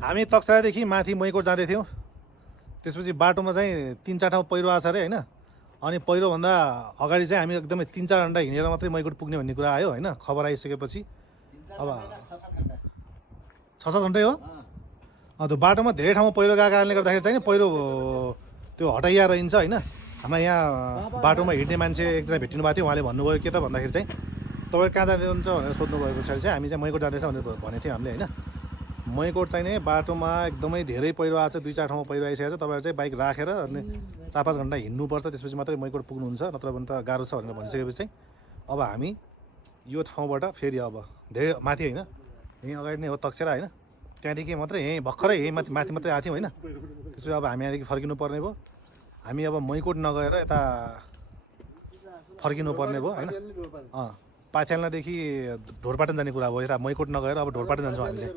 हामी तक्सरादेखि माथि मैकोट जाँदै थियौँ। त्यसपछि बाटोमा चाहिँ 3-4 ठाउँ पहिरो आछ अरे होइन। अनि पहिरोभन्दा अगाडि चाहिँ हामी एकदमै 3-4 घन्टा हिँडेर मात्रै मैकोट पुग्ने भन्ने कुरा आयो होइन। खबर आइसकेपछि अब 6-7 घन्टै हो। त्यो बाटोमा धेरै ठाउँमा पहिरो गएको कारणले गर्दाखेरि चाहिँ पहिरो त्यो हटाइया रहन्छ होइन। हामीलाई यहाँ बाटोमा हिँड्ने मान्छे एकजना भेटिनु भएको थियो। उहाँले भन्नुभयो के त भन्दाखेरि चाहिँ तपाईँ कहाँ जाँदै हुनुहुन्छ भनेर सोध्नुभयो पछाडि चाहिँ हामी चाहिँ मैकोट जाँदैछ भनेर भनेको थियौँ हामीले होइन। मैकोट चाहिँ नि बाटोमा एकदमै धेरै पहिरो आएको छ। 2-4 ठाउँमा पहिरो आइसकेको छ। तपाईँहरू चाहिँ बाइक राखेर अनि 4-5 घन्टा हिँड्नुपर्छ, त्यसपछि मात्रै मैकोट पुग्नुहुन्छ, नत्र भने त गाह्रो छ भनेर भनिसकेपछि चाहिँ अब हामी यो ठाउँबाट फेरि अब धेरै माथि होइन, यहीँ अगाडि नै हो तक्सेरा होइन। त्यहाँदेखि मात्रै यहीँ भर्खरै यहीँ माथि मात्रै आएको थियौँ होइन। त्यसपछि अब हामी यहाँदेखि फर्किनु पर्ने भयो। हामी अब मैकोट नगएर यता फर्किनु पर्ने भयो होइन। पाथ्याल्नादेखि ढोरपाटन जाने कुरा भयो। यता मैकोट नगएर अब ढोरपाटन जान्छौँ हामी चाहिँ।